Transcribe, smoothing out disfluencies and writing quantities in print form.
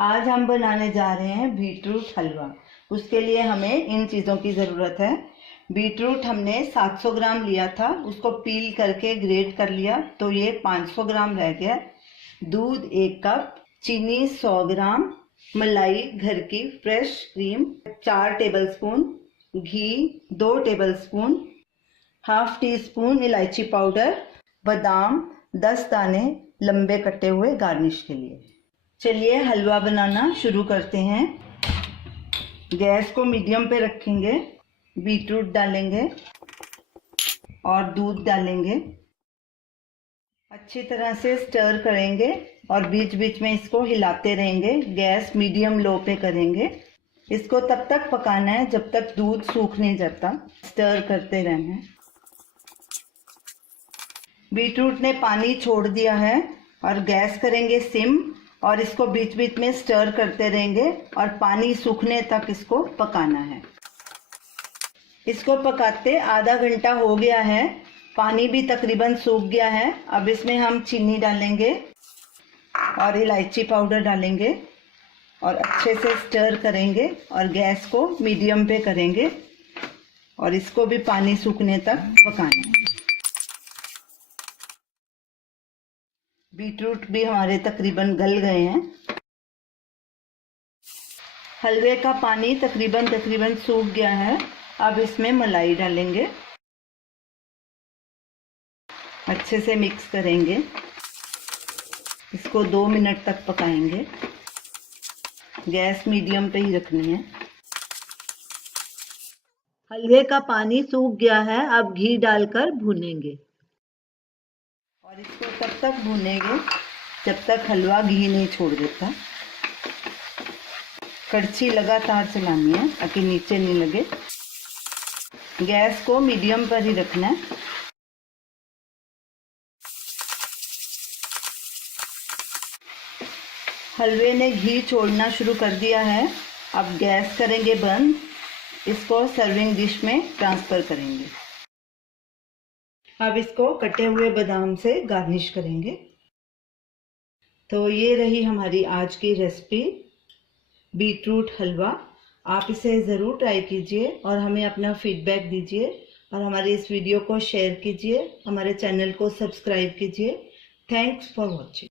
आज हम बनाने जा रहे हैं बीटरूट हलवा। उसके लिए हमें इन चीज़ों की ज़रूरत है। बीटरूट हमने 700 ग्राम लिया था, उसको पील करके ग्रेट कर लिया तो ये 500 ग्राम रह गया। दूध 1 कप, चीनी 100 ग्राम, मलाई घर की फ्रेश क्रीम 4 टेबलस्पून, घी 2 टेबलस्पून, हाफ टी स्पून इलायची पाउडर, बादाम 10 दाने लंबे कटे हुए गार्निश के लिए। चलिए हलवा बनाना शुरू करते हैं। गैस को मीडियम पे रखेंगे, बीटरूट डालेंगे और दूध डालेंगे। अच्छी तरह से स्टर करेंगे और बीच बीच में इसको हिलाते रहेंगे। गैस मीडियम लो पे करेंगे। इसको तब तक पकाना है जब तक दूध सूख नहीं जाता। स्टर करते रहना है। बीटरूट ने पानी छोड़ दिया है और गैस करेंगे सिम और इसको बीच बीच में स्टर करते रहेंगे और पानी सूखने तक इसको पकाना है। इसको पकाते आधा घंटा हो गया है, पानी भी तकरीबन सूख गया है। अब इसमें हम चीनी डालेंगे और इलायची पाउडर डालेंगे और अच्छे से स्टर करेंगे और गैस को मीडियम पे करेंगे और इसको भी पानी सूखने तक पकाना है। बीटरूट भी हमारे तकरीबन गल गए हैं। हलवे का पानी तकरीबन सूख गया है। अब इसमें मलाई डालेंगे, अच्छे से मिक्स करेंगे। इसको 2 मिनट तक पकाएंगे। गैस मीडियम पे ही रखनी है। हलवे का पानी सूख गया है। अब घी डालकर भूनेंगे और इसको तब तक भूनेंगे जब तक हलवा घी नहीं छोड़ देता। कड़छी लगातार चलानी है ताकि नीचे नहीं लगे। गैस को मीडियम पर ही रखना है। हलवे ने घी छोड़ना शुरू कर दिया है। अब गैस करेंगे बंद। इसको सर्विंग डिश में ट्रांसफ़र करेंगे। अब इसको कटे हुए बादाम से गार्निश करेंगे। तो ये रही हमारी आज की रेसिपी, बीटरूट हलवा। आप इसे ज़रूर ट्राई कीजिए और हमें अपना फीडबैक दीजिए और हमारे इस वीडियो को शेयर कीजिए। हमारे चैनल को सब्सक्राइब कीजिए। Thanks for watching.